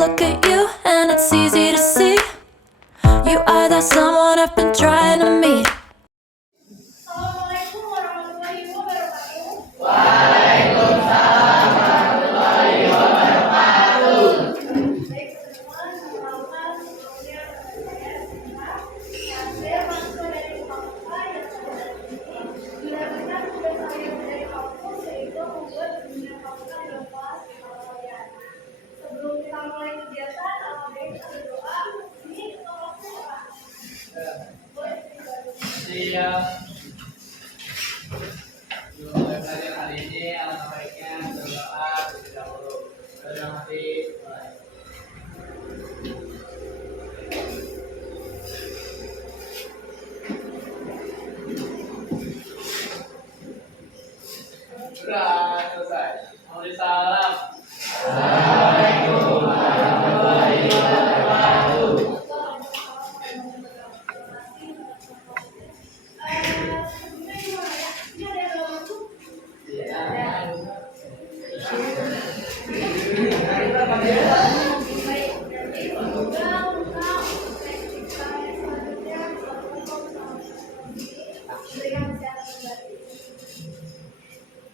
look at you and it's easy to see you are that someone I've been trying to meet. Assalamualaikum warahmatullahi wabarakatuh. Waalaikumsalam warahmatullahi wabarakatuh. Baik teman-teman, perkenalkan sebelumnya saya Sinta. Saya mahasiswa dari Fakultas yang pada ini dilakukan tugas saya dari kampus yaitu membuat dunia fakultas dan kelas di kalian. Sebelum kita mulai kegiatan, alhamdulillah kita berdoa. Ini kelompoknya apa? Boleh dibantu. Siap. Mulai belajar hari ini, alangkah baiknya berdoa terlebih dahulu. Dalam hati, mulai. Sudah selesai. Mohon salam. Assalamualaikum warahmatullahi wabarakatuh.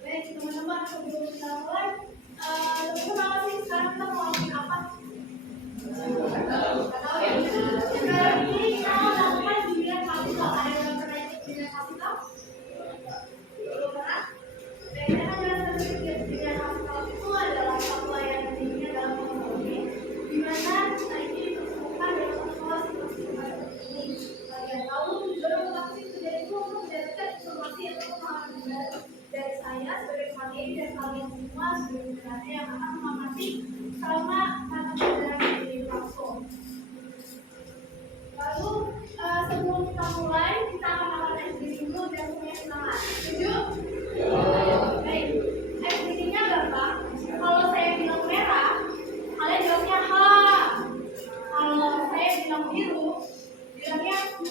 Baik teman-teman, sebelum kita mulai, teman-teman sih sekarang kita mau ngomongin apa? Nggak tahu ya. Sekarang ini kita mau melakukan dunia kapital. Ada yang pernah ikut dunia kapital? Belum pernah? Baik, kita akan jelaskan sedikit. Dunia kapital itu adalah satu layanan dunia dalam ekonomi, di mana kita ini dipertemukan dengan informasi ini. Kalian tahu tujuan utama kerja itu untuk mendapatkan informasi atau pemahaman dari saya sebagai materi dan kalian semua sebagai pendengar yang akan mengamati selama mata pelajaran di platform. Lalu sebelum kita mulai, kita akan melakukan SBD dulu dan punya semangat. Setuju? Baik. SBD-nya gampang. Kalau saya bilang merah, kalian jawabnya H. Kalau saya bilang biru, bilangnya ku.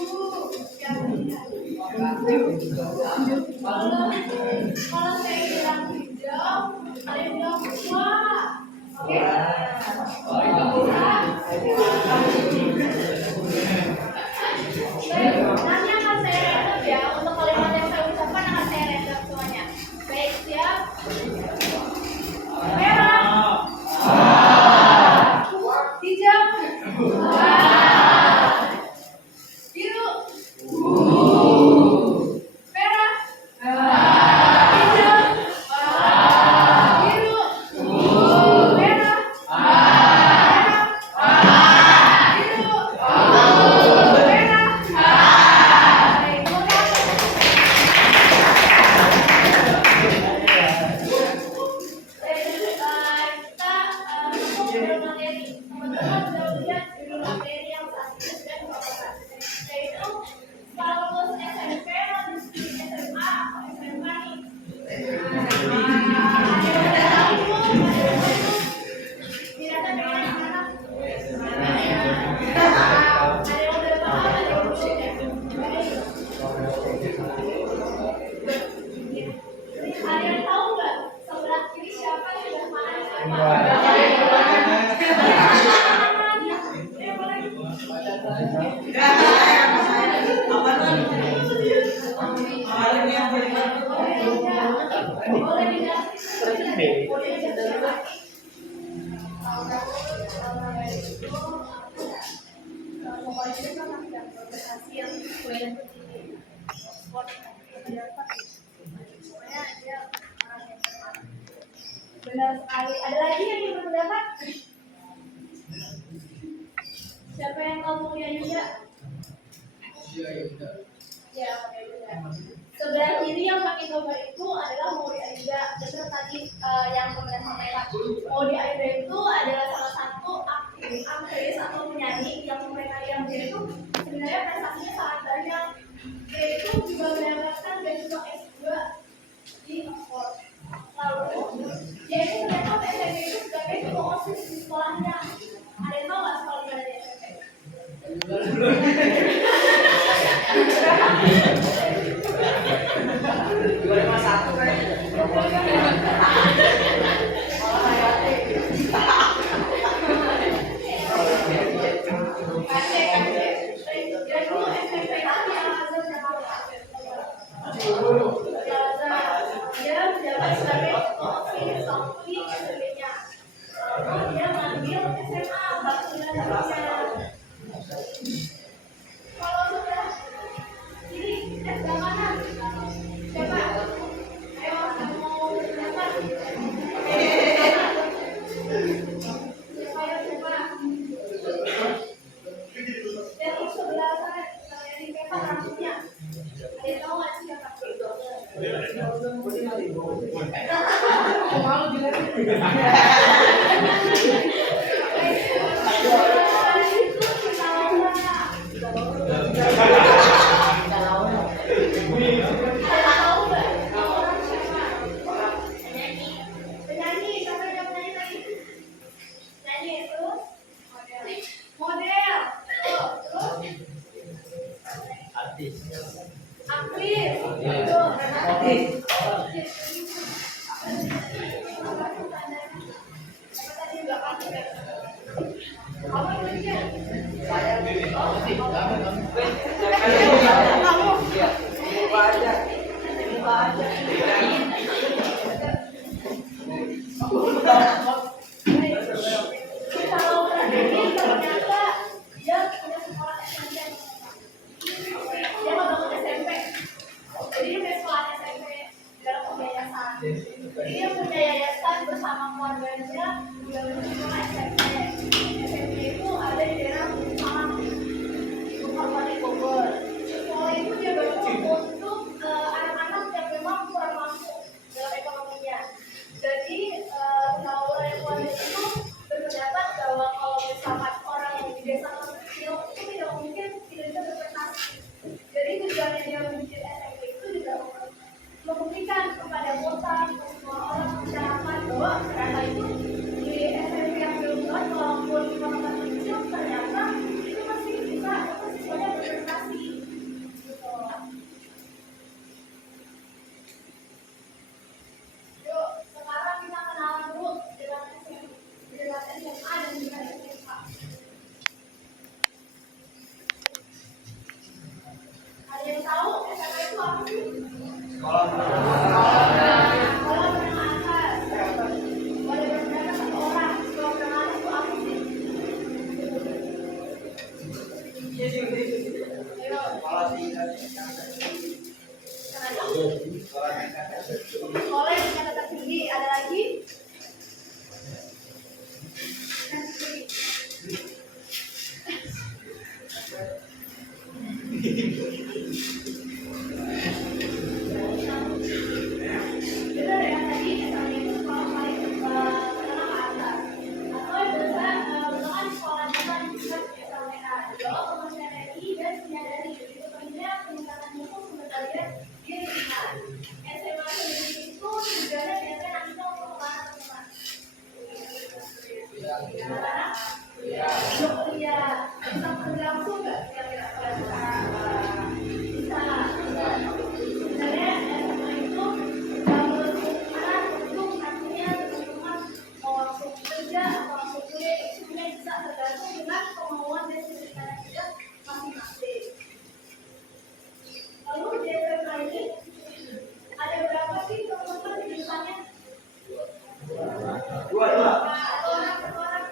Kalau saya bilang hijau, kalian bilang wah. Oke? Baik, nanti akan saya random ya. Untuk kalimat yang saya ucapkan akan saya random semuanya. Baik, siap? Merah. Hijau. Biru. Merah. Hijau. Biru. Merah. Biru. Merah. Baik, kita masuk ke materi. Teman-teman sudah lihat judul materi yang saat ini sudah dibawakan, yaitu skalus SMP menuju SMA atau SMA nih. Kira-kira pengen yang mana? Ada yang udah paham, ada yang belum ya? Ada yang tahu nggak sebelah kiri siapa, sebelah mana siapa? Boleh dijelasin? Boleh dijelasin? Pokoknya kita pakai organisasi yang sesuai dengan sport pokoknya dia orang yang tepat. Benar sekali. Ada lagi yang ingin berpendapat? Siapa yang tahu Mulia Yuda? Ya, pakai Yuda. Sebelah kiri yang pakai gambar itu adalah Mulia Yuda. Benar tadi yang kemudian sampaikan. Mulia Yuda itu adalah salah satu aktris atau penyanyi yang mereka yang dia itu sebenarnya prestasinya sangat banyak. Dia itu juga mendapatkan beasiswa S2 di Oxford. Lalu dia itu ternyata SMP itu sebagai ketua OSIS di sekolahnya. Ada yang tahu nggak sekolah di mana di SMP? SMA, alhamdulillah. Kalau sudah ini sebelah mana? Siapa? Ayo, mau daftar. Ayo, siapa? Yang di sebelah sana, yang di paper rambutnya. Ada yang tahu nggak siapa? Malu juga. Penyanyi, siapa yang penyanyi tadi? Nyanyi terus model, terus Artis. aktris, tuh, apa tadi nggak pasti kan? Apa namanya? Kalau ini ternyata dia punya sekolah SMP. Dia mau bangun SMP. Jadi dia punya sekolah SMP dalam yayasan. Jadi dia punya yayasan bersama keluarganya di dalam sekolah SMP. SMP itu ada di daerah Malang, Ibu Kabupaten Bogor. Sekolah itu dia bangun untuk anak-anak yang memang kurang mampu dalam ekonominya. Jadi orang keluarga itu berpendapat bahwa kalau misalkan orang yang di desa kecil itu tidak mungkin tidak bisa berprestasi. Jadi tujuannya dia membuat SMP itu juga membuktikan kepada kota, kepada semua orang masyarakat bahwa ternyata itu di SMP yang belum buat walaupun di kota kecil ternyata itu masih bisa siswanya berprestasi. Gitu. Yuk, sekarang kita kenalan dulu dengan SMA dan juga SMK. Ada yang tahu SMA itu apa sih? Sekolah menengah atas. Boleh berpendapat satu orang. Sekolah menengah atas itu apa sih? Ayo. Sekolah yang tingkat tertinggi. Ada lagi? Itu ada yang tadi SMA itu sekolah paling menengah atas. Atau yang dengan sekolah dasar di tingkat SMK. Bahwa Kementerian RI dan menyadari begitu pentingnya peningkatan mutu sumber daya di lingkungan. SMA sendiri itu tujuannya biasanya nantinya untuk kemana teman-teman? Kemana? Untuk kuliah. Bisa berlangsung nggak kira-kira kalau sekarang? Bisa. Sebenarnya SMA itu berfungsi untuk nantinya teman-teman mau langsung kerja atau langsung kuliah itu sebenarnya bisa tergantung dengan kemauan dan keinginan kita masing-masing. Lalu di SMA ini ada berapa sih teman-teman jurusannya? Dua. Satu orang.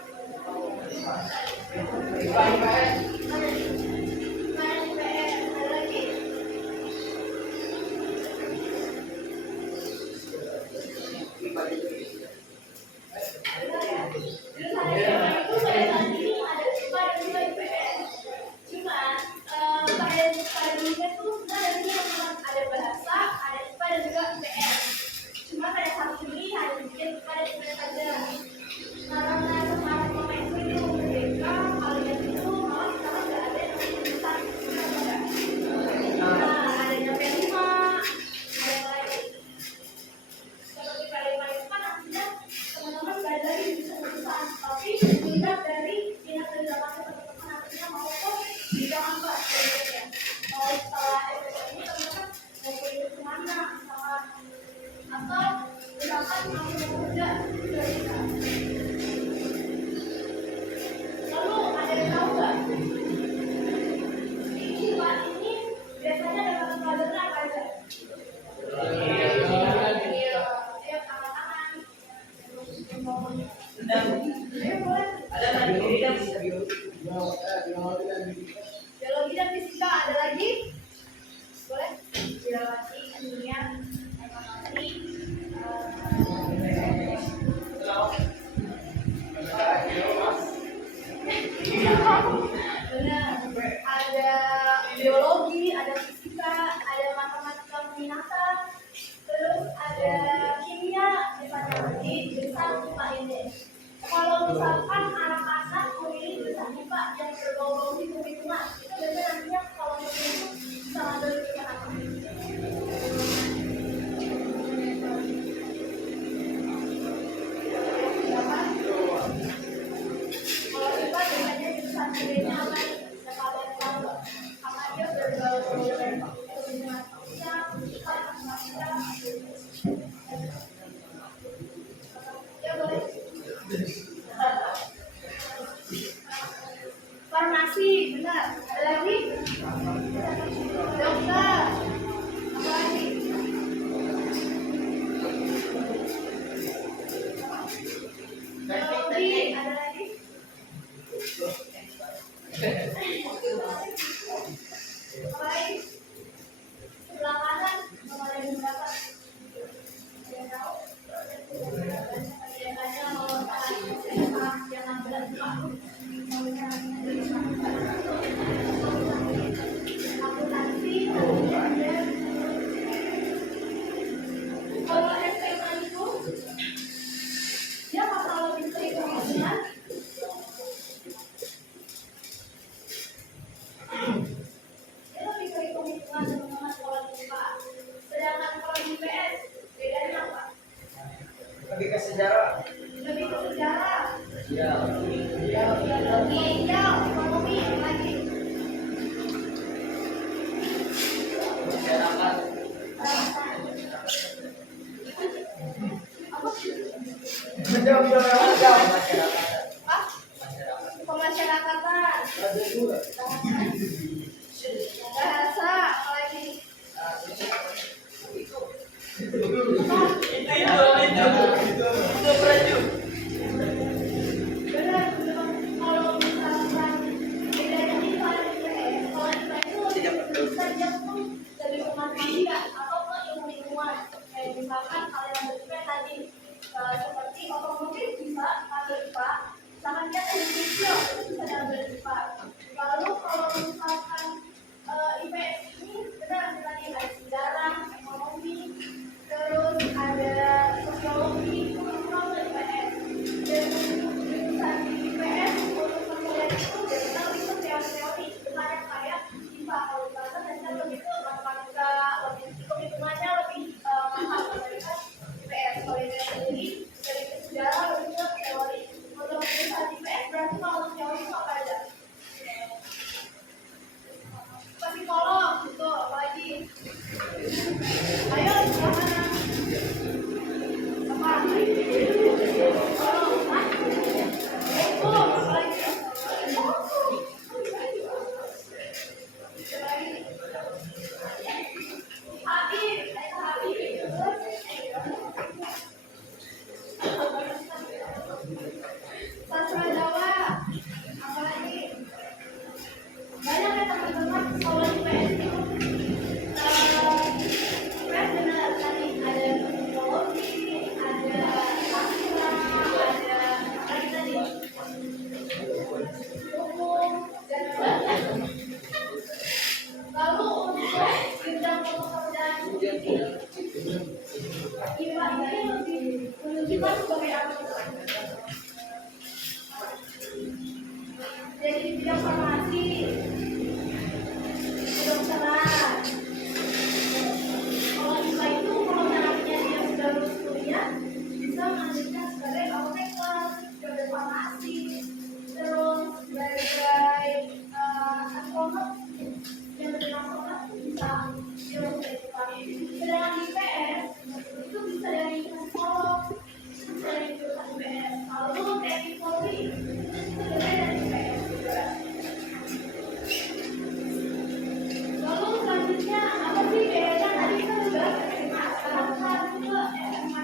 farmasi, benar. Ada lagi? Dokter. Apa lagi? Biologi. Ada lagi? Apa lagi? Sebelah kanan, nomor yang berapa? Ada yang tahu? Biasanya kalau jangan berhenti. Akuntansi, kalau SMA itu dia bakal lebih ke hitungan. Dia lebih ke hitung-hitungan teman-teman kalau di IPA. Sedangkan kalau di IPS bedanya apa? Lebih ke sejarah. Lebih ke sejarah. Ya. Biologi, ekonomi, apa lagi? Masyarakat. Apa? Pemasyarakatan. Bahasa, apa lagi? Benar, kalau misalkan bedanya ini kalau di IPS, kalau di IPS itu bisa dia tuh dari matematika atau ke ilmu-ilmuwan. Kayak misalkan kalian ambil IPS tadi, seperti otomotif bisa ambil IPA, misalkan dia teknik sipil itu bisa diambil IPA. Lalu kalau misalkan IPS ini benar tadi ada sejarah, ekonomi, terus ada sosiologi, itu semua ke IPS. Dan jurusan di IPS untuk kuliah itu biasanya lebih ke teori-teori, bukan yang kayak IPA. Kalau misalkan nanti lebih ke matematika, lebih hitung-hitungannya lebih mahal dibandingkan IPS. Kalau IPS sendiri dari sejarah lebih ke teori. Untuk jurusan IPS berarti kalau teori itu apa aja? Psikolog, itu apa lagi? Ayo, silakan. Apa? Psikolog, Pak. Hukum, apa lagi? HI, sastra Jawa, apa lagi? Banyak ya teman-teman, kalau di PS itu PS benar tadi ada psikologi, ada sastra, ada apa lagi tadi? Hukum, dan lain-lain. Lalu untuk bidang pekerjaan sendiri, IPA ini lebih menunjukkan sebagai apa? Jadi di bidang farmasi, kedokteran. Kalau IPA itu kalau nantinya dia sudah lulus kuliah bisa melanjutkan sebagai apoteker, sebagai farmasi, terus sebagai astronom yang berasal bisa lulus dari IPA. Sedangkan di IPS itu bisa dari psikolog, bisa dari jurusan IPS. Lalu teknik Polri itu dari IPS juga. Lalu selanjutnya apa sih bedanya? Tadi kita sudah SMA, sekarang kita ke SMA.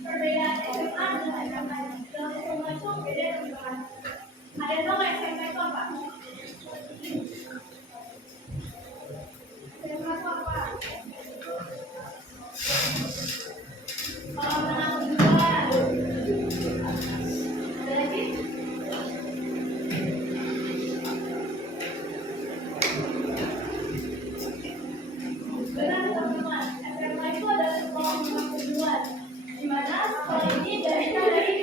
Perbedaan SMA dengan SMA. Dalam SMA itu beda dengan ada yang tahu nggak SMA itu apa? SMA itu apa? Kalau menang duluan. Ada lagi? Benar teman-teman, SMA itu adalah sekolah menengah kejuruan, di mana sekolah ini dari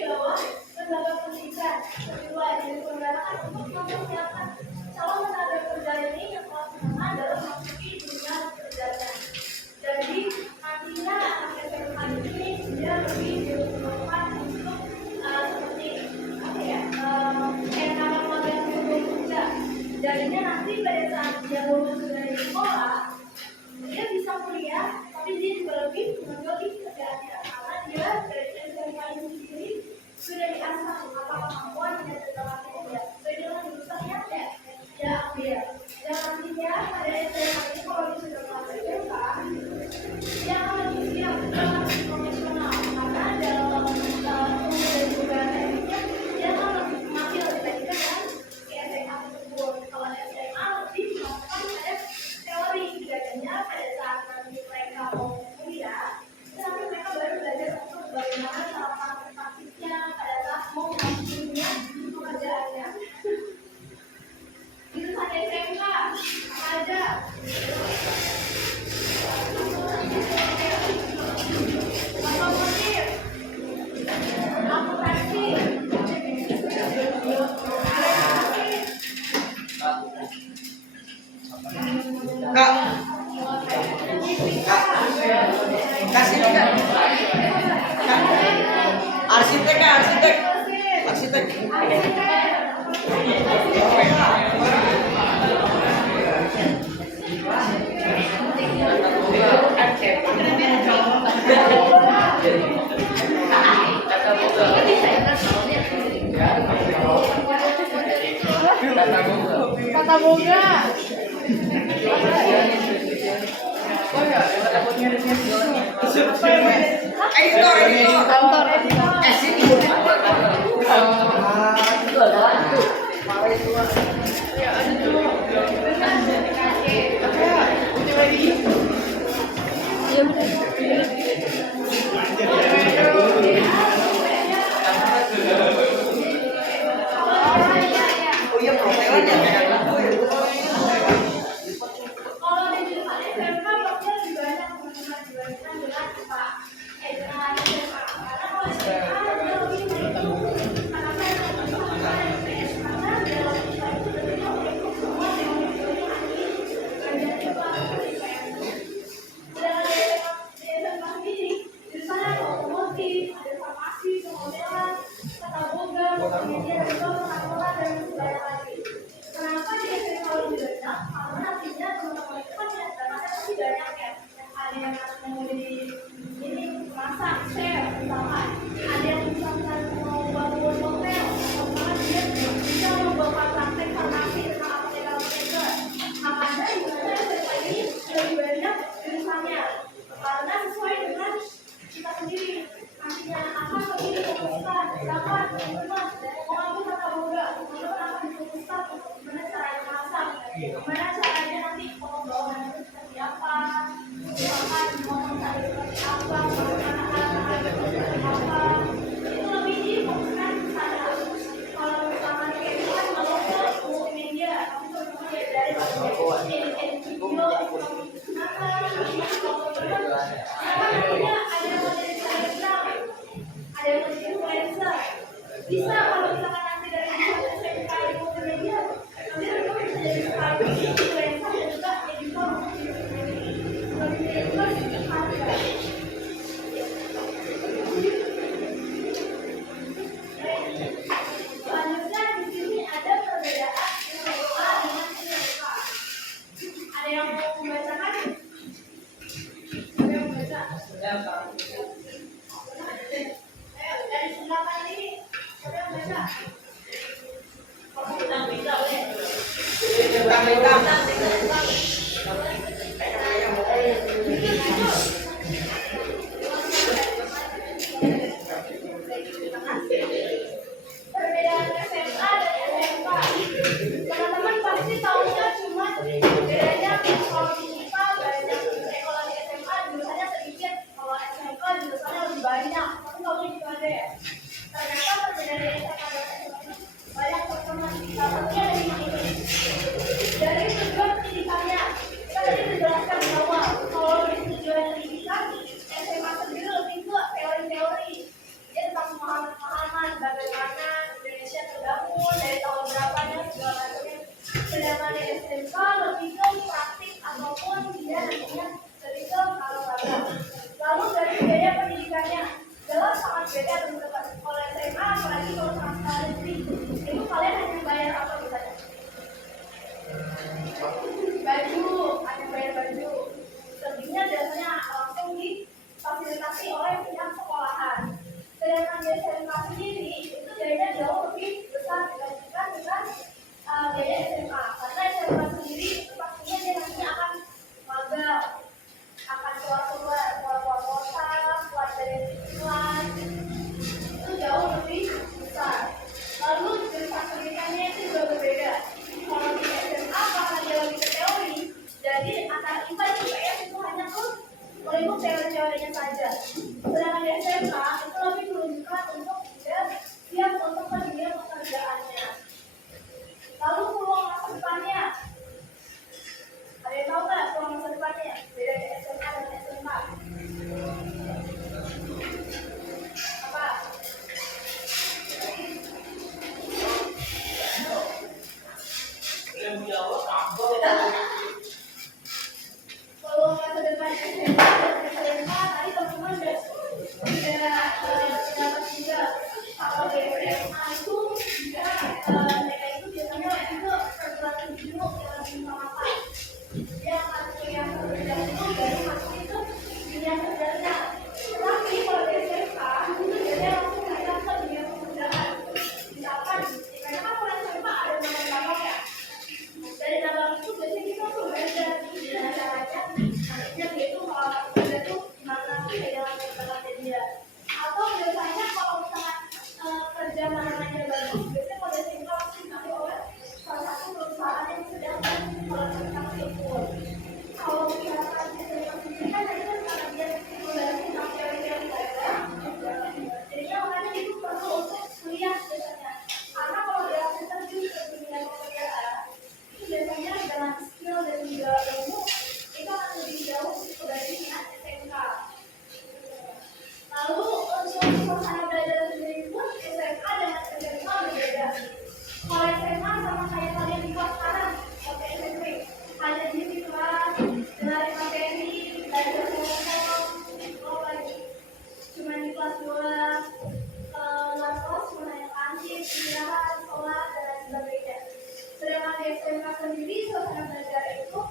bawah lembaga pendidikan kejuruan yang diselenggarakan untuk mempersiapkan calon tenaga kerja ini yang kelas menengah dalam memasuki dunia pekerjaan. Jadi nantinya anak SMA ini dia lebih diperlukan untuk seperti apa ya, karena keluarga yang belum kerja. Jadinya nanti pada saat dia lulus dari sekolah dia bisa kuliah, tapi dia juga lebih menonjol kerjaannya karena dia dari SMA itu sendiri sudah diasah apa kemampuan dan segala macamnya. Sesuai dengan jurusannya ya. Kata boga. Kantor. Kalau di jurusan SMK waktunya lebih banyak teman-teman dibandingkan dengan IPA. Dengan SMA. Karena kalau SMA dia lebih mengikuti karena saya teman-teman IPS karena di dalam IPA itu lebih mengikuti semua teori-teori ahli belajar IPA dan IPS. Dan di SMA sendiri jurusannya ada otomotif, ada farmasi, kemodelan, tata boga, multimedia, dan pengaturan dan sebagainya lagi. Kenapa di SMA lebih banyak? Karena nantinya teman-teman itu kan tidak pasti banyak ya. Ada yang mau jadi ini masak, chef, misalkan. Ada yang misalkan mau bangun hotel, atau misalkan dia bisa membawa praktek farmasi tentang apoteker. Makanya di SMA ini lebih banyak jurusannya. Karena sesuai dengan kita sendiri. Nantinya akan lebih difokuskan. Misalkan teman-teman mau ambil tata boga, teman-teman akan difokuskan untuk gimana caranya masak, gimana caranya nanti pembawaannya itu seperti apa, misalkan mau cari seperti apa, anak-anak seperti apa, itu lebih difokuskan ke sana. Kalau misalkan kayak itu kan kalau ke multimedia, tapi teman-teman ya dari edit video, nantinya ada yang mau jadi selebgram, ada yang mau jadi influencer. Bisa kalau misalkan nanti dari SMK multimedia, nanti mereka bisa jadi sekaligus influencer dan juga editor multimedia juga ada. Selanjutnya di sini ada perbedaan SMA dengan SMK. Ada yang mau membacakan? Ada yang membaca? Ayo dari sebelah kanan ini. Ada yang baca? Kalau kita bisa, boleh. Perbedaan SMA dan SMK. Teman-teman pasti tahunya cuma bedanya kalau di IPA banyak, kalau di SMA jurusannya sedikit, kalau SMK jurusannya lebih banyak. Tapi tahunya gitu aja ya. Ternyata perbedaan dari SMA dan SMK itu banyak teman-teman. Salah satunya dari ini. Dari tujuan pendidikannya, kita tadi menjelaskan di awal. Kalau dari tujuan pendidikan, SMA sendiri lebih ke teori-teori. Dia tentang pemahaman bagaimana Indonesia terbangun dari tahun berapanya segala macamnya. Sedangkan di SMK lebih ke praktik ataupun dia nantinya lebih ke kalau lalu dari biaya pendidikannya jelas sangat beda teman-teman. Kalau SMA apalagi kalau swasta negeri itu kalian hanya bayar apa misalnya? Baju, hanya bayar baju. Selebihnya biasanya langsung difasilitasi oleh pihak sekolahan. Sedangkan di SMK sendiri itu biayanya jauh lebih besar dibandingkan dengan biaya SMA. Karena SMK sendiri pastinya dia nantinya akan magang, akan keluar kota, keluar dari lingkungan, itu jauh lebih besar. Lalu jurusan pendidikannya itu juga berbeda. Kalau di SMA karena dia lebih ke teori, jadi antara IPA dan IPS itu hanya tuh melingkup teori-teorinya saja. Sedangkan di SMK itu lebih menunjukkan untuk dia siap untuk ke dunia pekerjaannya. Lalu peluang masa depannya, ada yang tahu nggak peluang masa depannya beda di SMA dan SMK? Apa? mereka itu biasanya lebih ke perguruan tinggi dulu yang lebih memakai. Dia akan kuliah kerja itu baru masuk itu dunia kerjanya. Tapi kalau di SMK itu biasanya langsung mereka ke dunia pekerjaan. Misalkan, karena kan kalau SMK ada nama ya. Dari nama itu biasanya kita tuh belajar gimana caranya, nantinya dia itu kalau kerja tuh gimana sih dalam kerjanya dia. Atau biasanya kalau misalnya kerja mananya bagus, biasanya kalau dari SMK langsung nanti oleh salah satu perusahaan yang sedang kalau kita tersebut. Kalau misalkan SMK sendiri kan tadi kan karena dia membantu sampai yang ibadah, jadinya makanya itu perlu untuk kuliah biasanya. Karena kalau dia terjun ke dunia pekerjaan, itu biasanya dengan skill dan juga ilmu itu akan lebih jauh dari minat SMK. Lalu untuk suasana belajar sendiri pun SMA dengan SMK berbeda. Kalau SMA sama kayak kalian di kelas sekarang, pakai SMP, hanya di kelas, dengerin materi, belajar kelompok, lagi cuma di kelas doang, luar kelas cuma hanya kantin, istirahat, sekolah dan lain sebagainya. Sedangkan di SMK sendiri suasana belajar itu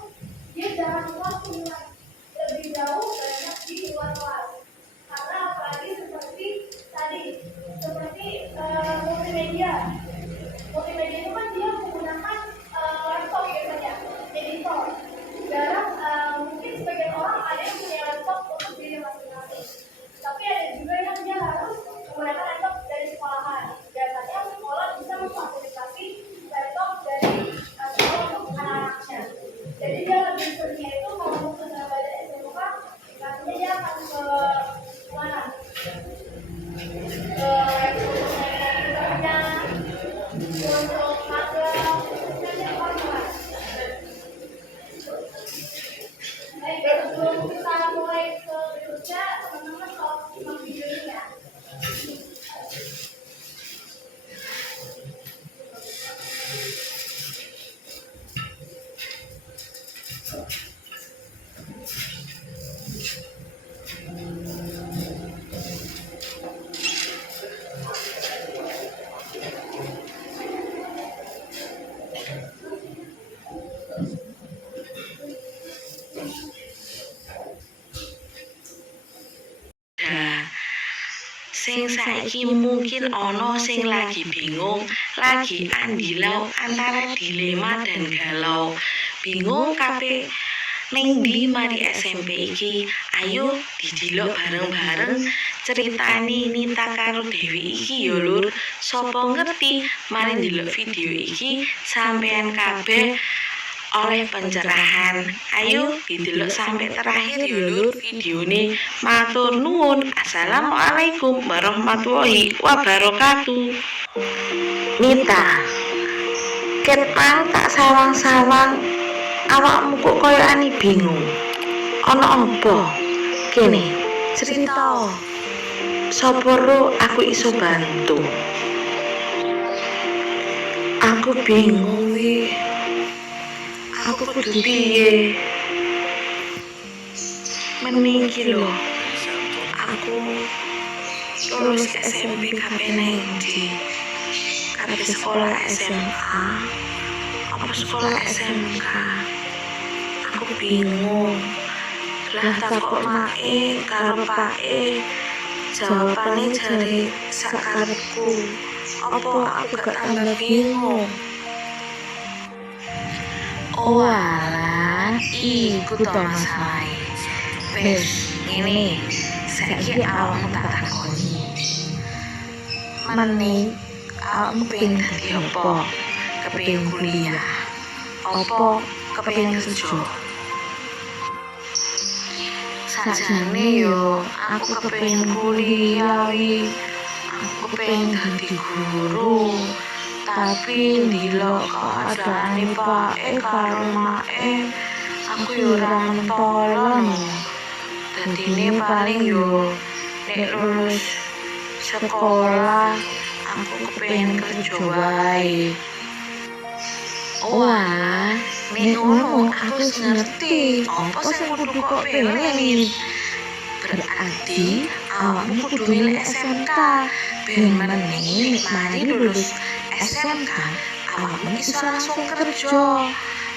dia jangan kelas cuma lebih jauh banyak di luar kelas. Karena apalagi seperti tadi, seperti multimedia. Multimedia itu kan dia menggunakan laptop biasanya, editor. Jarang mungkin sebagian orang ada yang punya laptop untuk diri masing-masing. Tapi ada juga yang dia harus menggunakan laptop dari sekolahan. Biasanya sekolah bisa memfasilitasi laptop dari sekolah untuk anak-anaknya. Jadi dia lebih seringnya itu kalau untuk belajar SMK, nantinya dia akan ke mana? Ke komputernya, untuk magang, nanti apa? Baik, sebelum kita mulai ke berikutnya, teman-teman tolong simak video ini ya. Sing saiki mungkin ono sing lagi bingung, lagi andilau antara dilema dan galau. Bingung kabeh ning ndi mari SMP iki? Ayo didelok bareng-bareng ceritane Nita karo Dewi iki ya Lur. Sopo ngerti mari ndelok video iki sampean kabeh oleh pencerahan. Ayo didelok sampai terakhir ya Lur videone. Matur nuwun. Assalamualaikum warahmatullahi wabarakatuh. Nita, ket mang tak sawang-sawang awakmu kok koyo ani bingung. Ana apa? Kene, cerita. Sopo ro aku iso bantu. Aku bingung wi. Aku kudu piye? Meniki lho. Aku lulus SMP kabeh nang ndi? Kabeh sekolah SMA. Apa sekolah SMK? Aku bingung. Lah takok mae karo pake. Jawabane jare sakarepku. Apa aku gak tambah bingung? Oh alah, iku to masalah. Wes, ngene. Saiki awakmu tak takoni. Meni, awakmu pengen dadi apa? Kepengin kuliah? Apa kepengin kerja? Sajane yo, aku kepengin kuliah wi. Aku pengen dadi guru. Tapi ndelok keadaane pake karo make, aku yo ora mentolong. Dadine paling yo nek lulus sekolah aku kepengin kerja wae. Wah, nek ngono aku wis ngerti apa sing kudu kok pengen. Berarti awakmu kudu milih SMK ben meneh nek mari lulus SMK, awakmu iso langsung kerja.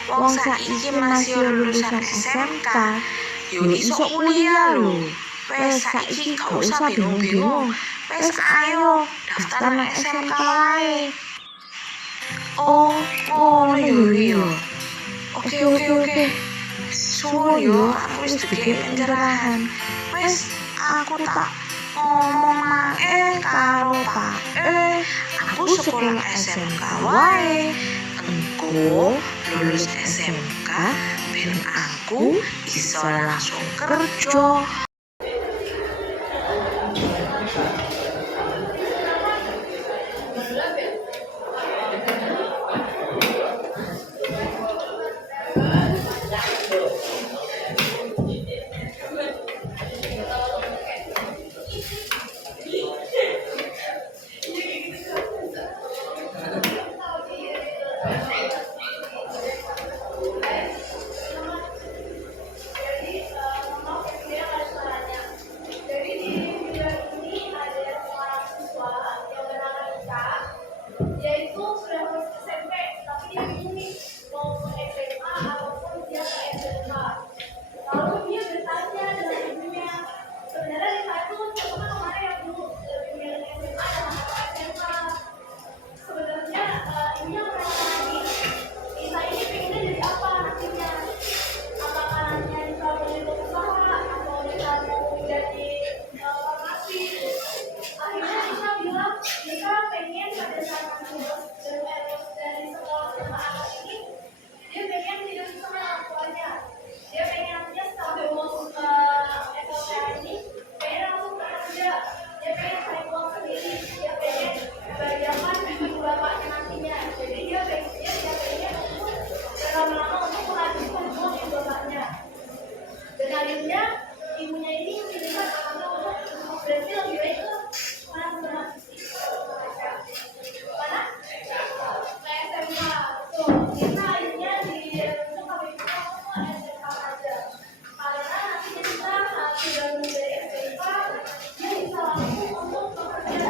Wong saiki masih lulusan SMK, yo iso kuliah lho. Wes saiki gak usah bingung-bingung. Wes ayo daftar nang SMK wae. Oh, ngono yo. Oke. Suwun yo, aku wis dikek pencerahan. Wes aku tak ngomong karo Pak. Aku sekolah SMK wae. Engko lulus SMK ben aku iso langsung kerja. Yaitu sudah lulus SMP, tapi dia bingung nih mau ke SMA ataupun dia ke SMK. Lalu dia bertanya dengan ibunya, sebenarnya Lisa itu cuma kemarin yang dulu lebih milih SMA dan atau SMK. Sebenarnya ibunya merasa lagi, Lisa ini pengennya jadi apa nantinya? Apakah nantinya Lisa mau jadi pengusaha atau Lisa mau jadi farmasi? Akhirnya Lisa bilang, Lisa pengen pada saat dari sekolah sama anak ini, dia pengen hidup sama orang tuanya. Dia pengen nantinya sampai umur SLTA ini, pengen langsung kerja. Dia pengen cari uang sendiri. Dia pengen membahagiakan ibu bapaknya nantinya. Jadi dia pengen untuk lama-lama untuk melanjutkan uang ibu bapaknya. Dan akhirnya ibunya ini memilihkan anaknya untuk berarti lebih baik ke mana? SMK. Tuh, kita akhirnya untuk kami kita semua SMK aja. Karena nanti kita sudah lulus dari SMK, dia bisa langsung untuk bekerja.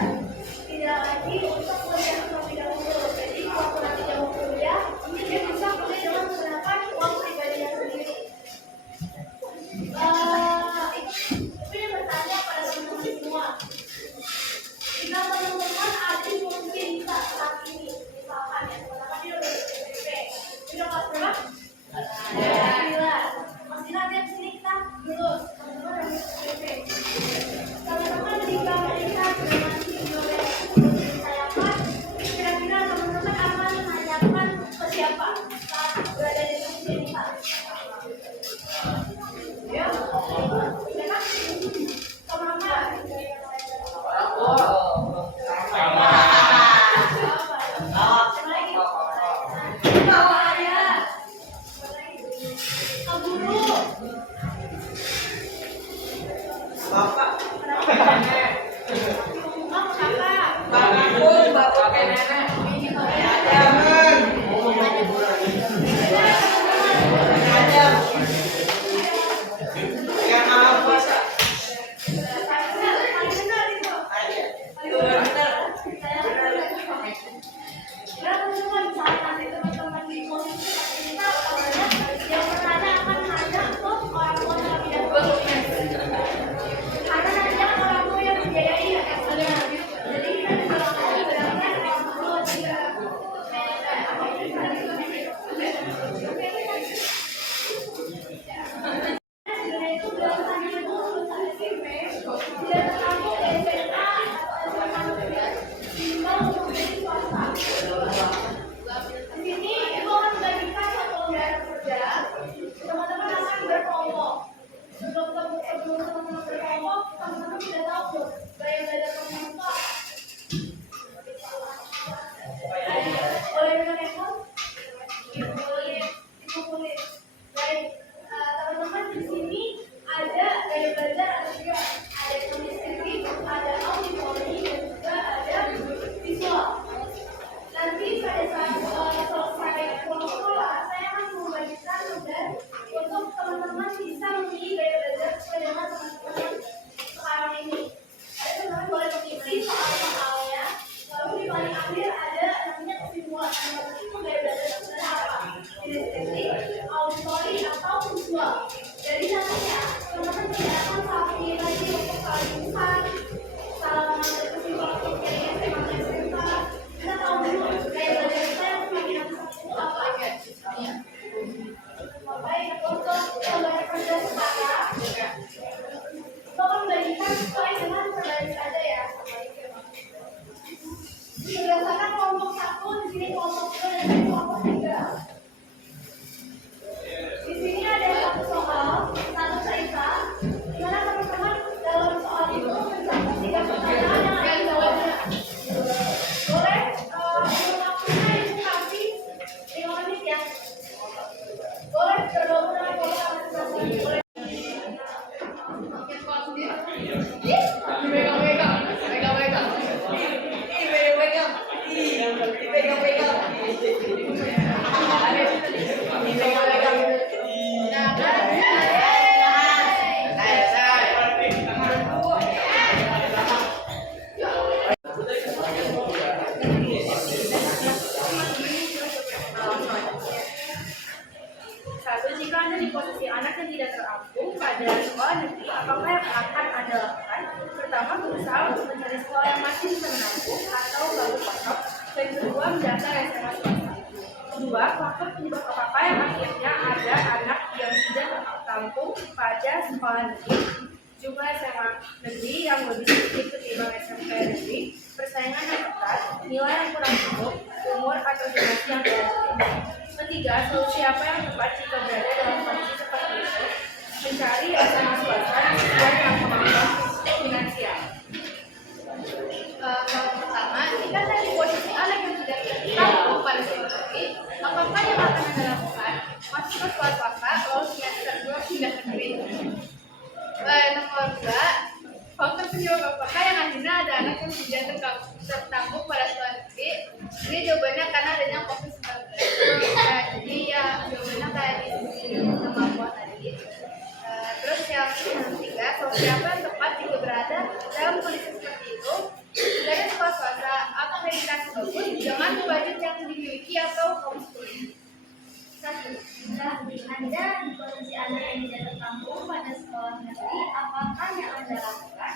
Tidak lagi untuk kuliah terlebih dahulu. Jadi waktu nanti dia mau kuliah, dia bisa kuliah dengan menggunakan uang pribadinya sendiri. Itu yang bertanya pada teman-teman semua. Jika teman-teman ada yang mungkin bisa saat ini, misalkan ya, pertama dia udah SMP, udah kelas berapa? 9. Masih nanti di sini kita lulus, teman-teman udah SMP. Teman-teman jika mereka sudah masih dipercayakan, kira-kira teman-teman akan menanyakan ke siapa saat berada di posisi ini? Ya, silakan. Sama-sama. Kedua, faktor penyebab apa yang akhirnya ada anak yang tidak tertampung pada sekolah negeri, jumlah SMA negeri yang lebih sedikit ketimbang SMP negeri, persaingan yang ketat, nilai yang kurang cukup, umur atau zonasi yang tidak cukup. Ketiga, solusi apa yang tepat jika berada dalam kondisi seperti itu? Mencari SMA swasta yang sesuai dengan kemampuan finansial. Yang pertama, jika tadi posisi anak yang tidak tertampung pada sekolah negeri, apakah yang akan Anda lakukan? Masuk ke sekolah swasta, lalu semester 2 pindah ke negeri. Nomor 2, faktor penyebab apakah yang akhirnya ada anak yang tidak tertampung pada sekolah negeri? Ini jawabannya karena adanya COVID-19. Jadi ya jawabannya kayak di sama gua tadi. Terus yang ketiga, solusi apa yang tepat jika berada dalam kondisi seperti itu? Dari sekolah swasta atau akreditasi bagus dengan budget yang dimiliki atau homeschooling. 1. Anda di posisi anak yang tidak tertampung pada sekolah negeri, apakah yang Anda lakukan?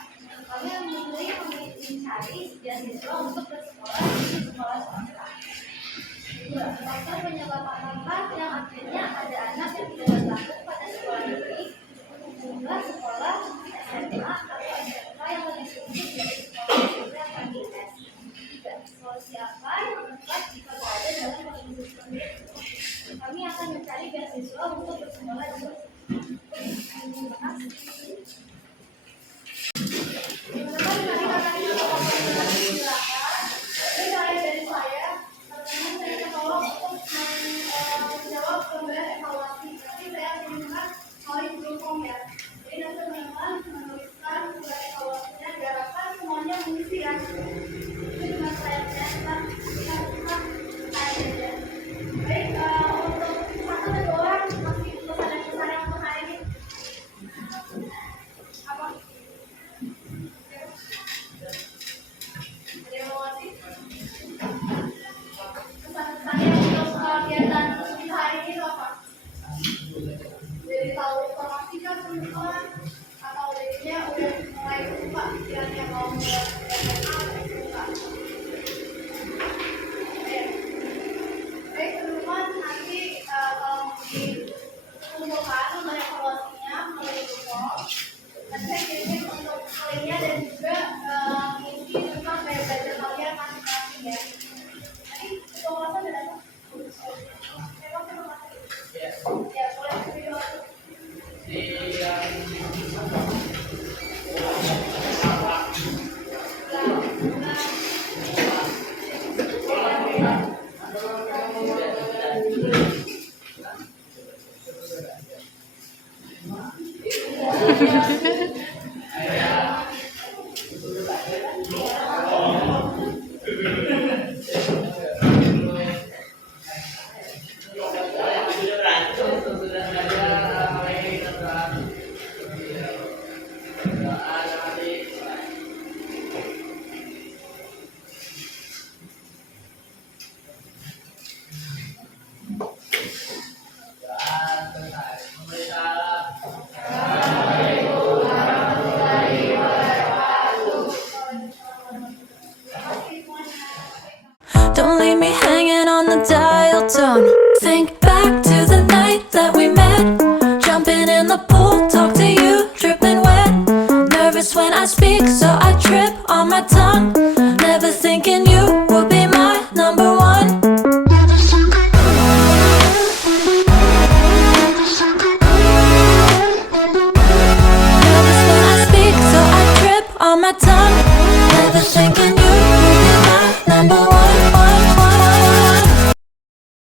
Kami memilih mencari beasiswa untuk bersekolah di sekolah swasta. 2. Faktor penyebab apakah yang akhirnya ada anak yang tidak tertampung pada sekolah negeri? Jumlah sekolah SMA atau SMK yang lebih sedikit dari sekolah negeri yang dites. 3. Solusi apa yang tepat jika berada dalam kondisi seperti itu? Kami akan mencari beasiswa untuk bersekolah di terima kasih. Dari saya, teman-teman saya tolong untuk menjawab gambaran evaluasi. Tapi saya minta hal belum form ya. Jadi nanti teman-teman menuliskan surat evaluasinya, diharapkan semuanya mengisi ya. Itu cuma saya kita saja. Baik, untuk satu dan dua orang masih pesan yang untuk hari ini. Apa? Ada yang mau ngasih? Pesan-pesan yang untuk kegiatan kita hari ini itu apa? Jadi tahu informasi kan teman-teman atau jadinya udah mulai buka pikirannya mau mulai buka. Baik teman-teman, nanti kalau dikumpulkan untuk evaluasinya melalui Google, nanti saya kirim untuk linknya dan juga isi tentang gaya belajar kalian masing-masing ya. Nanti kelas ada apa? Ya, boleh video. Don't leave me hanging on the dial tone.